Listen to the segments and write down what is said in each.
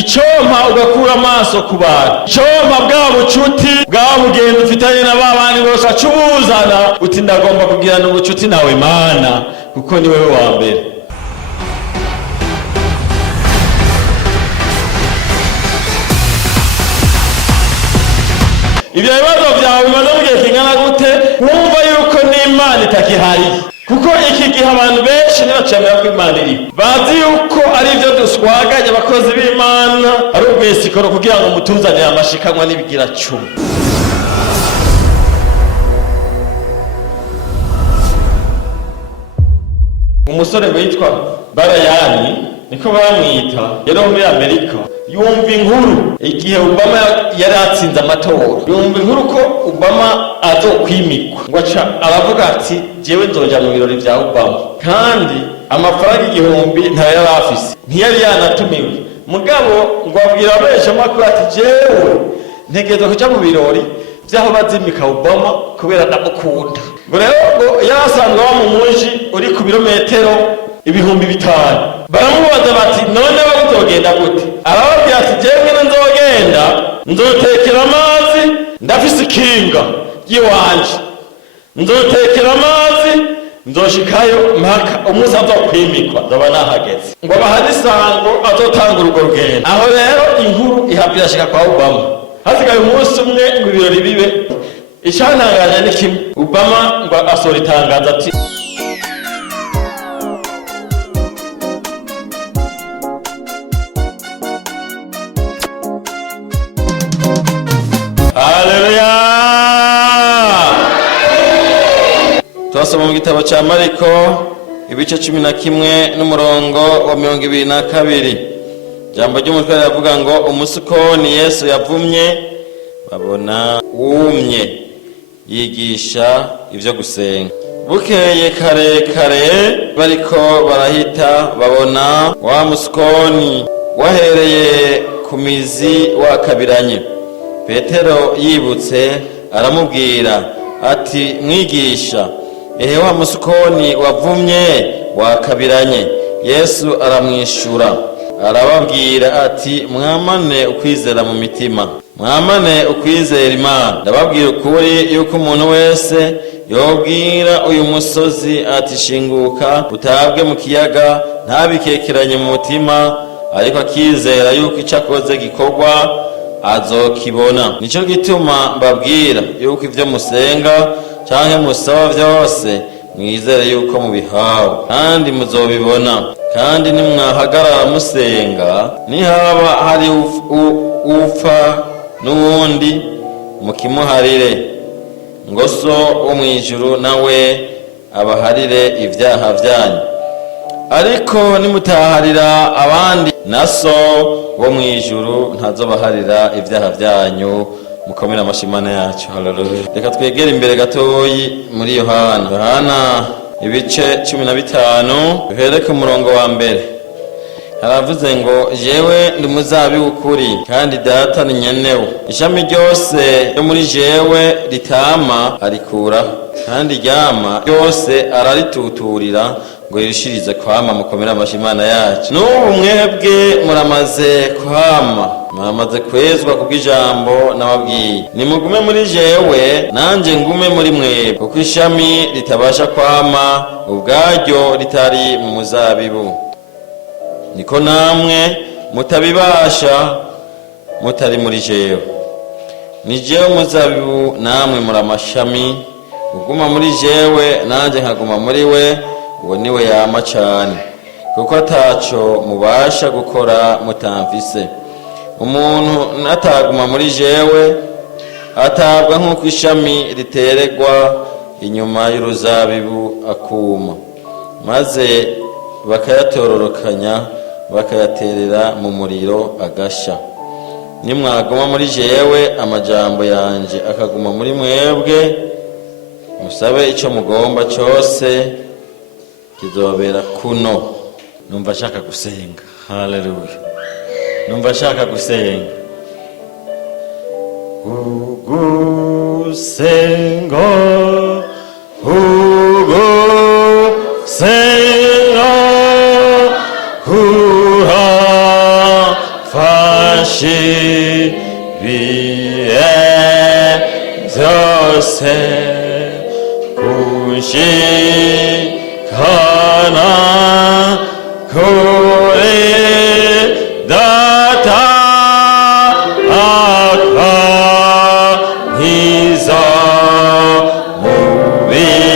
icompa ugakura amaso ku bantu, icompa bwa bucuti bwa bugenzi ufitanye na babandi bose acubuzana uti ndagomba kugirana ubucuti nawe Mana kuko ni wewe wa mbere. Ibyo bibazo byawe bimaze mu gihe kingana gute wumva yuko n'Imana itakihari? Kuko iki gihe abantu benshi ntibacemera ko Imana iri, bazi yuko ari ibyo duswaganye abakozi b'Imana ari ubwesikoro kugira ngo mutuzanire amashikanwa n'ibigira cumi. Umusore witwa Barayani niko bamwita, yari muri Amerika, yumva inkuru igihe Obama yari atsinze amatora, yumva inkuru ko Obama azokwimikwa, ngo aca aravuga ati jewe nzoja mu birori vya Obama, kandi amafaranga 1000 ntayari afise, ntiyari yanatumiwe, mugabo ngo abwira benshi amakuru ati jewe ntegerezwa kuja mu birori vyaho bazimika Obama kubera ndamukunda. Ngo rero yarasanzwe wa mu muji uri ku birometero 5000. Baramubaza bati none bazogenda gute? Arababwira ati jewe nzogenda nzotekera amazi, ndafise ikinga yiwanje, nzotekera amazi nzoshikayo mpaka umunsi azokwimikwa ndoba nahageze, ngo bahadisango azotanga urugo rugenda. Aho rero inkuru ihabwira shika kwa Obama, hasigaye umunsi umwe ngo ibirori bibe. Icantangaje ni kimwe, Obama ngo asora itangazo ati Haleluya. Twasoma mu gitabo cya Mariko ibice 11 n'umurongo wa 22. Jambo ry'umutwe riravuga ngo umusukoni Yesu yavumye babona wumye yigisha ivyo gusenga. Bukeye kare bariko barahita babona wa musukoni wahereye ku mizi wakabiranye. Petero yibutse aramubwira ati mwigisha, ehe wa musukoni wavumye wakabiranye. Yesu aramwishura arababwira ati mwamane ukwizera mu mitima, mwamane ukwizera Imana. Ndababwira ukuri yuko umuntu wese yobwira uyu musozi ati shinguka utabwe mu kiyaga, ntabikekeranye mu mutima, ariko akizera yuko icyo akoze gikorwa azokibona. Nico gituma mbabwira yuko ivyo musenga canke musaba vyose mwizere yuko mubihawe kandi muzobibona. Kandi nimwahagarara musenga, nihaba hari upfa n'uwundi mukimuharire, ngo so wo mwijuru nawe abaharire ivyaha vyanyu. Ariko nimutaharira abandi, na so wo mwijuru ntazobaharira ivyaha vyanyu. Mukomere amashimana yacu. Haleluya. Reka twegere imbere gatoyi muri Yohana ibice 15 duhere ku murongo wa mbere. Haravuze ngo jewe ndi muzabibu ukuri kandi data ni nyenewo. Ishami ryose yo muri jewe ritama arikuraho, kandi ryama ryose ararituturira ngo irishirize kwama. Mukomere amashimana yacu. N'ubu mwebwe muramaze kwama, muramaze kwezwa kubw'ijambo nababwiye. Nimugume muri jewe nanje ngume muri mwebwe, kuko ishami ritabasha kwama ubwaryo ritari mu muzabibu, niko namwe mutabibasha mutari muri jewe. Ni jewe muzabibu, namwe muri amashami. Uguma muri jewe nanje nkaguma muri we, uwo niwe yama cane, kuko ataco mubasha gukora mutamvise. Umuntu nataguma muri jewe atabwa nk'uko ishami riteregwa inyuma y'uruzabibu akuma, maze bakayatororokanya bakayaterera mu muriro agasha. Nimwaguma muri jewe amajambo yanje akaguma muri mwebwe, musabe ico mugomba cose kizobera kuno. Numva shaka gusenga. Haleluya. Numva shaka gusenga. Ugusenga, ugusenga, uhafa ibihe byose gushikana kuri data akankiza mu bingoye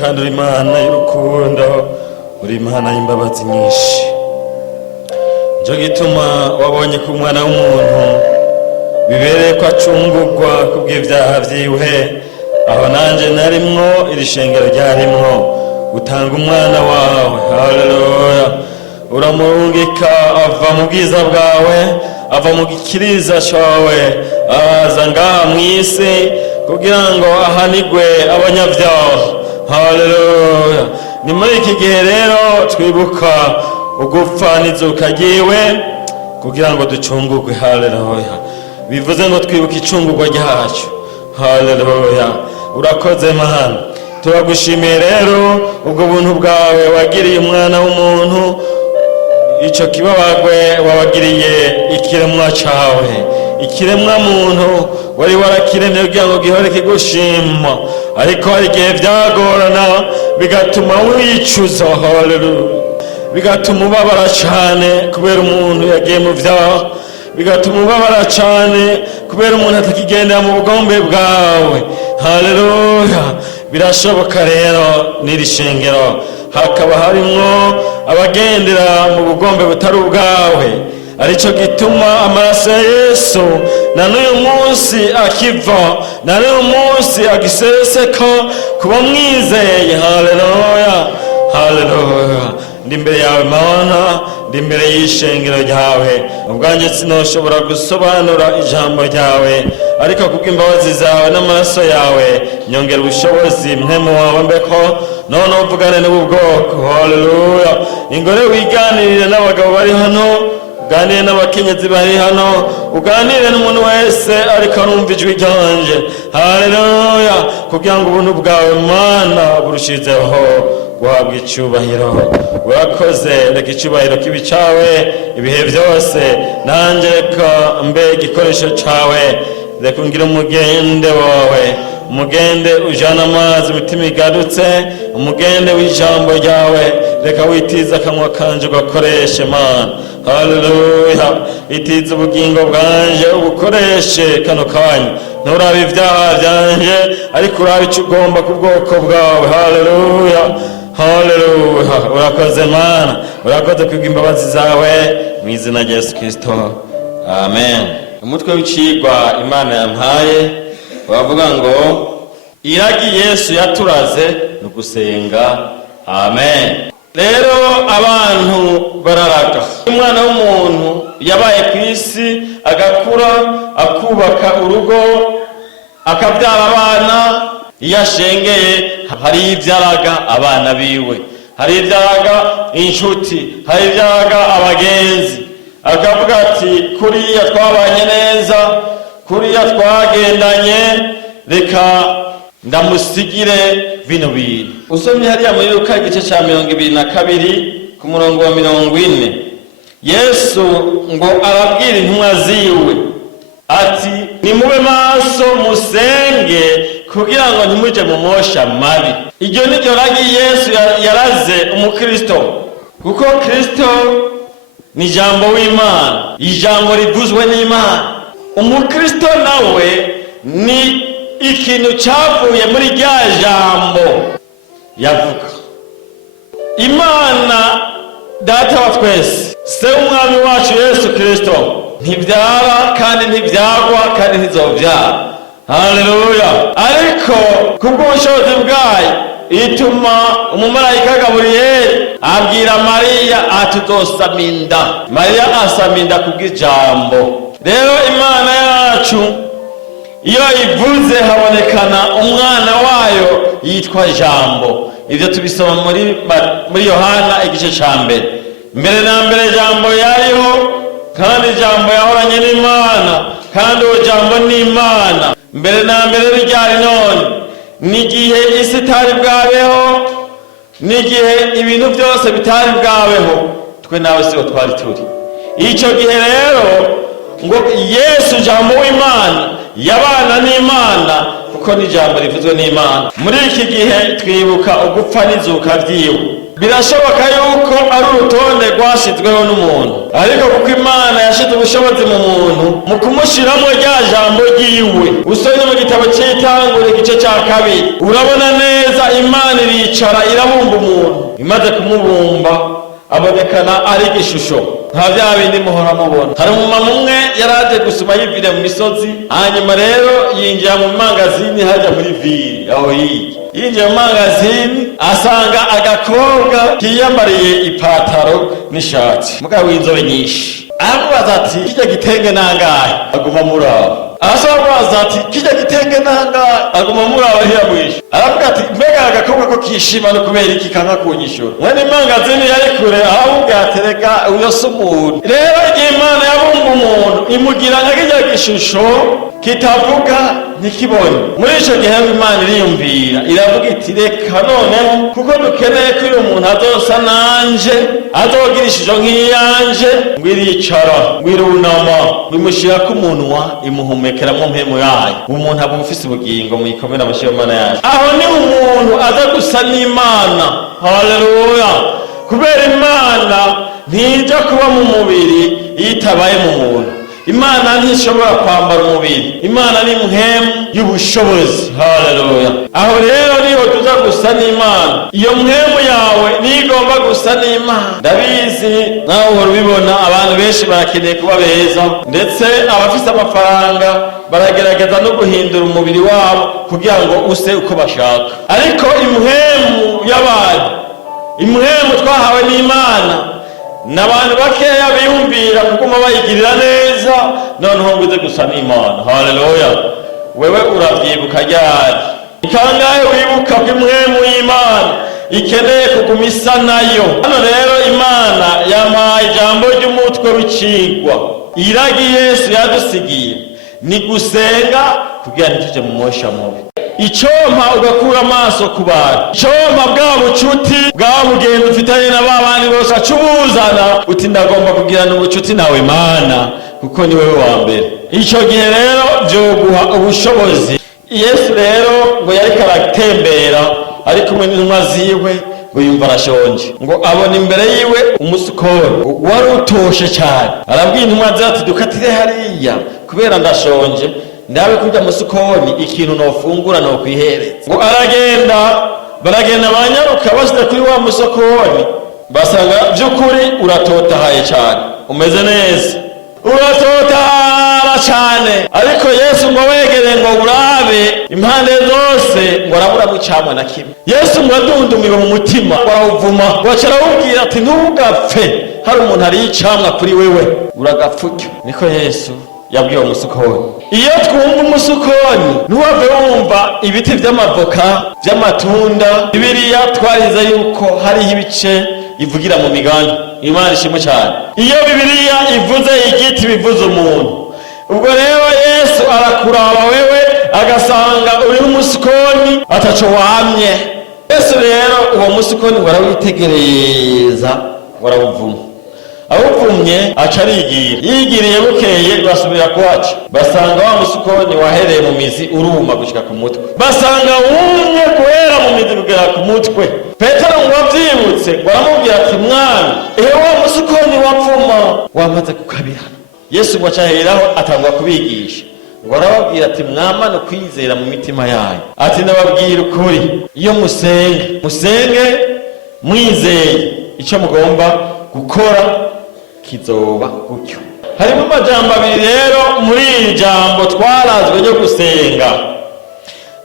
kandi uri Imana y'urukundo, uri Imana y'imbabazi nyinshi. Nico gituma wabonye ko umwana w'umuntu bibereye ko acungurwa kubw'ivyaha vyiwe, aho nanje narimwo, iri shengero ryarimwo, utanga umwana wawe. Haleluya! Uramurungika ava mu bwiza bwawe, ava mu gikiriza cawe, aza ngaha mw'isi kugira ngo ahanigwe abanyavyaha. Haleluya! Ni muri iki gihe rero twibuka ugupfa n'izuka ryiwe kugira ngo ducungurwe. Haleluya! Bivuze ngo twibuka icungurwa ryacu. Haleluya! Urakoze Mana, turagushimiye rero ubwo buntu bwawe wagiriye umwana w'umuntu, ico kibabagwe wabagiriye ikiremwa cawe, ikiremwa muntu wari warakiremye kugira ngo gihore kigushima, ariko hari igihe vyagorana bigatuma wicuza. Haleluya! Bigatuma ubabara cane kubera umuntu yagiye mu vyaha, bigatuma ubabara cane kubera umuntu atakigendera mu bugombe bwawe. Haleluya! Birashoboka rero n'iri shengero hakaba harimwo abagendera mu bugombe butari ubwawe, arico gituma amaraso ya Yesu na n'uyu munsi akiva, na n'uyu munsi agiseseka kuba mwizeye. Haleluya! Haleluya! Ndi imbere yawe Mana, ndi imbere y'ishengero ryawe, ubwanjye sinoshobora gusobanura ijambo ryawe, ariko kubw'imbabazi zawe n'amaraso yawe nyongera ubushobozi mpemu wawe mbeko none uvugane n'ubu bwoko. Haleluya! Ingore wiganirire n'abagabo bari hano, uganire n'abakenyezi bari hano, uganire n'umuntu wese ariko arumva ijwi ryanje. Haleluya! Kugira ngo ubuntu bwawe Mana burushizeho guhabwa icubahiro. Urakoze, reka icubahiro kibi cawe ibihe byose, nanje reka mbe igikoresho cawe, reka ngira umugende wawe, umugende ujana amazi imitima igarutse, umugende w'ijambo ryawe, reka witiza akanwa kanje ugakoreshe Mana. Haleluya! Itiza ubugingo bwanje ubukoreshe kano kanya, nturabe ivyaha vyanje ariko urabe ico ugomba ku bwoko bwawe. Haleluya! Haleluya. Urakoze Mana, urakoze kubwa imbabazi zawe mu izina rya Yesu Kristo, amen. Umutwe w'icigwa Imana yampaye bavuga ngo iragi Yesu yaturaze no gusenga, amen. Rero abantu bararaga, umwana w'umuntu yabaye ku isi agakura akubaka urugo akabyara abana, iyo ashengeye hari ibyaraga abana biwe, hari ibyaraga inshuti, hari ibyaraga abagenzi, akavuga ati kuriya twabanye neza, kuriya twagendanye, reka ndamusigire bino bintu. Usomye hariya muri Luka igice cya 22 ku murongo wa 40, Yesu ngo arabwira intumwa ziwe ati nimube maso musenge kugira ngo ntimuje mu mosha mabi. Iryo ni ryo ragi Yesu yaraze umukristo, kuko Kristo ni jambo w'Imana, ijambo rivuzwe n'Imana. Umukristo nawe ni ikintu cyavuye muri rya jambo yavuga. Imana data wa twese, se umwami wacu Yesu Kristo, ntibyara kandi ntibyagwa kandi ntizobyara. Haleluya. Ariko kubw'ubushobozi bwayo ituma umumarayika Gaburiyeli abwira Mariya ati uzosama inda. Mariya asama inda kubw'ijambo. Rero Imana yacu iyo ivuze habonekana umwana wayo yitwa Jambo. Ibyo tubisoma muri Yohana igice cya mbere. Mbere na mbere Jambo yariho, kandi Jambo yahoranye n'Imana, kandi uwo Jambo ni Imana. Mbere na mbere ryari none, n'igihe isi itari bwabeho, n'igihe ibintu byose bitari bwabeho, twe nawe siho twari turi. Icyo gihe rero ngo Yesu Jambo w'Imana yabana n'Imana, kuko ni Jambo rivuzwe n'Imana. Muri iki gihe twibuka ugupfa n'izuka ryiwe. Birashoboka yuko ari urutonde rwashizweho n'umuntu, ariko kuko Imana yashize ubushobozi mu muntu mu kumushiramo rya jambo ryiwe. Usomye mu gitabo cy'Itanguriro igice cya 2 urabona neza Imana iricara irabumba umuntu, imaze kumubumba abonekana ari igishusho nta bya bindi muhora mubona. Hari umumama umwe yaraje gusuma yivire mu misozi, hanyuma rero yinjira mu mangazini hajya muri ville aho yinjiye mu mangazini asanga agakobwa kiyambariye ipataro n'ishati, mugabo w'inzobe nyinshi. Aramubaza ati kijya gitenge nangahe? Aguma muraba. Aramubaza ati kijya gitenge nangahe? Aguma muraba ntiyamwisha. Aravuga ati mbega agakobwa ko kishima no kubera iki kanka kunyishura? Mwene mangazini yari kure ahubwo atereka uyo sumuntu. Rero igihe Imana yabumba umuntu imugira nka kijya gishusho kitavuga ntikibone. Muri icyo gihe Imana iriyumvira iravuga iti reka noneho kuko dukeneye ko uyu muntu azosa nanje, azogira ishusho nk'iyanje, ngo iricara, ngo irunama, bimushyira ku munwa, imuhumekeramo mpemu yayo. Umuntu aba ufise ubugingo muyikomera amashyi y'Imana yacu. Aho ni umuntu aza gusa n'Imana. Haleluya. Kubera Imana ntijya kuba mu mubiri iyo itabaye mu muntu. Imana ntishobora kwambara umubiri. Imana ni mpemu y'ubushobozi. Haleluya. Aho rero niho tuza gusa n'Imana. Iyo mpemu yawe nigomba gusa n'Imana. Ndabizi nawe uhora ubibona, abantu benshi barakeneye kuba beza, ndetse abafite amafaranga baragerageza no guhindura umubiri wabo kugira ngo use uko bashaka. Ariko impemu y'abantu, impemu twahawe n'Imana, n'abantu bakeya biyumvira kuguma bayigirira neza, noneho nguze gusa n'Imana. Haleluya. Wewe uravyibuka ryari? Ikangahe wibuka ko impemu y'Imana ikeneye kuguma isa nayo? Hano rero Imana yampaye ijambo ry'umutwe w'icigwa. Iragi Yesu yadusigiye ni gusenga kugira ntituje mu mosha mubi. Icompa ugakura amaso ku bantu, icompa bwa bucuti bwa bugenzi ufitanye na babandi bose acubuzana uti ndagomba kugirana ubucuti nawe Mana kuko ni wewe wa mbere. Icyo gihe rero byoguha ubushobozi. Yesu rero ngo yari karatembera ari kumwe n'intumwa ziwe, ngo yumva arashonje, ngo abona imbere yiwe umusukoni wari utoshe cyane. Arabwira intumwa ze ati dukatire hariya kubera ndashonje, ndabe kurya musukoni ikintu nofungura no kwihereza. Ngo aragenda baragenda banyaruka bashyize kuri wa musokoni, basanga by'ukuri uratotahaye cyane, umeze neza, uratotara cyane. Ariko Yesu ngo wegereye ngo urabe impande zose, ngo araburamo icamwa na kimwe. Yesu ngo adundumiwe mu mutima, warawuvuma, waca arawubwira ati ntugapfe, hari umuntu hariho icamwa kuri wewe, uragapfutyo. Niko Yesu yabwiye umusukoni. Iyo twumva umusukoni ntiwave wumva ibiti vy'amavoka vy'amatunda. Bibiliya twarize yuko hariho ibice ivugira mu migani. Imana ishimwe cyane. Iyo Bibiliya ivuze igiti bivuze umuntu. Ubwo rero Yesu arakuraba wewe agasanga uri umusukoni ataco wamye. Yesu rero uwo musukoni warawitegereza, warawuvuma. Awuvumye aca arigira, yigiriye bukeye basubira kwacu, basanga wa musukoni wahereye mu mizi uruma gushika ku mutwe, basanga wumye guhera mu mizi kugera ku mutwe. Petero ngo avyibutse ngo aramubwira ati mwana, wa musukoni wapfuma wamaze gukabira. Yesu ngo acaheraho atangwa kubigisha, ngo arababwira ati mwamane kwizera mu mitima yanyu, ati ndababwira ukuri, iyo musenge mwizeye ico mugomba gukora kizoba gutyo. Harimo amajambo abiri rero muri iri jambo twarazwe ryo gusenga.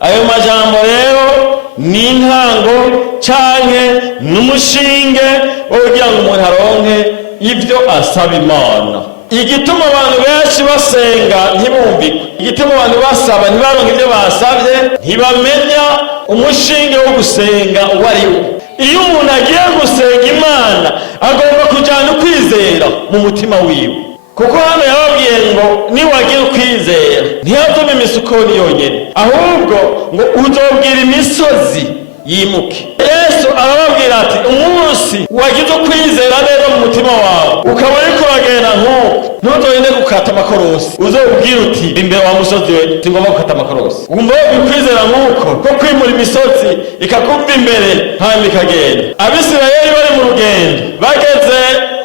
Ayo majambo rero ni intango canke n'umushinge wo kugira ngo umuntu aronke ivyo asaba Imana. Igituma abantu benshi basenga ntibumvikwe, igituma abantu basaba ntibaronke ivyo basavye, ntibamenya umushinge wo gusenga uwo ari wo. Iyo umuntu agiye gusenga Imana agomba kujana ukwizera mu mutima wiwe, kuko hano yababwiye ngo niwagira ukwizera ntihazome imisukoni yonyene, ahubwo ngo uzobwira imisozi yimuke. Yesu arababwira ati umunsi wagize ukwizera neza mu mutima wawe, ukaba uriko uragenda nk'uko, ntuzogende gukata amakorosi, uzobwira uti imbere wa musozi we singomba gukata amakorosi. Ugomba kwizera nk'uko ko kwimura imisozi ikakuva imbere hanyuma ikagenda. Abisirayeli bari mu rugendo bageze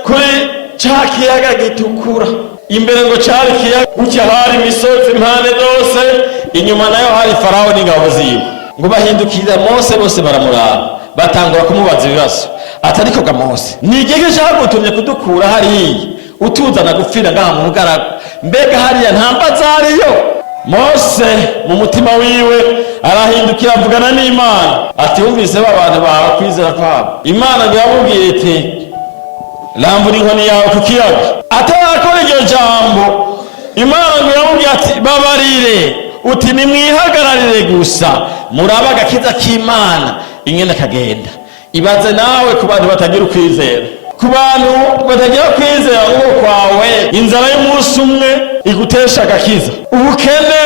kuri ca kiyaga gitukura, imbere ngo cari ikiyaga, gutya hari imisozi impande zose, inyuma nayo hari Farawo n'ingabo ziwe. Ngo bahindukira Mose, bose baramuraba, batangura kumubaza ibibazo. Atariko ga Mose, ni igiki cyagutumye kudukura hariya utuzana gupfira ngaha mu bugaragu? Mbega hariya ntamba zariyo? Mose mu mutima wiwe arahindukira avugana n'Imana ati wumvise abantu bawe kwizera kwabo. Imana ngo yamubwiye iti rambura inkoni yawe ku kiyaga. Atarakora iryo jambo, Imana ngo yamubwiye ati babarire, uti nimwihagararire gusa muraba agakiza k'Imana ingene kagenda. Ibaze nawe ku bantu batagira ukwizera, ku bantu batagira kwizera uwo kwawe, inzara y'umunsi umwe igutesha agakiza, ubukene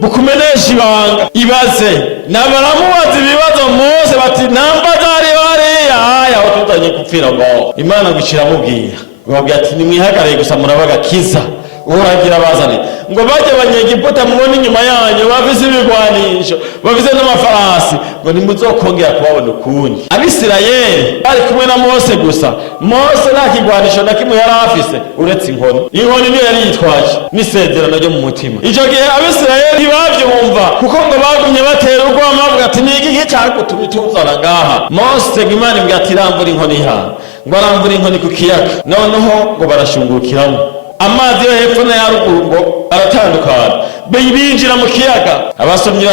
bukumenesha ibanga. Ibaze nabaramubaza ibibazo Mose bati namba zari bariya haya utuzanye gupfira ngo. Imana gucira mubwira ngo ati nimwihagarare gusa muraba agakiza uragira bazane. Ngo bajye abanyegiputa mubone inyuma yanyu bafise ibigwanisho, bafise n'amafarasi, ngo nimuzokongera kubabona ukundi. Abisirayeli bari kumwe na Mose gusa. Mose nta kigwanisho na kimwe yari afise uretse inkoni. Inkoni niyo yari yitwaje n'isezerano ryo mu mutima. Ico gihe Abisirayeli ntibavyumva, kuko ngo bagumye batera urwamo bavuga ati ni iki cyagutumye tuzana ngaha. Mose Imana imbwira ati rambura inkoni yawe, ngo arambura inkoni ku kiyaga. Noneho ngo barashungurukiramo, amazi yo hepfo na ya ruguru ngo aratandukana, binjira mu kiyaga. Abasomyi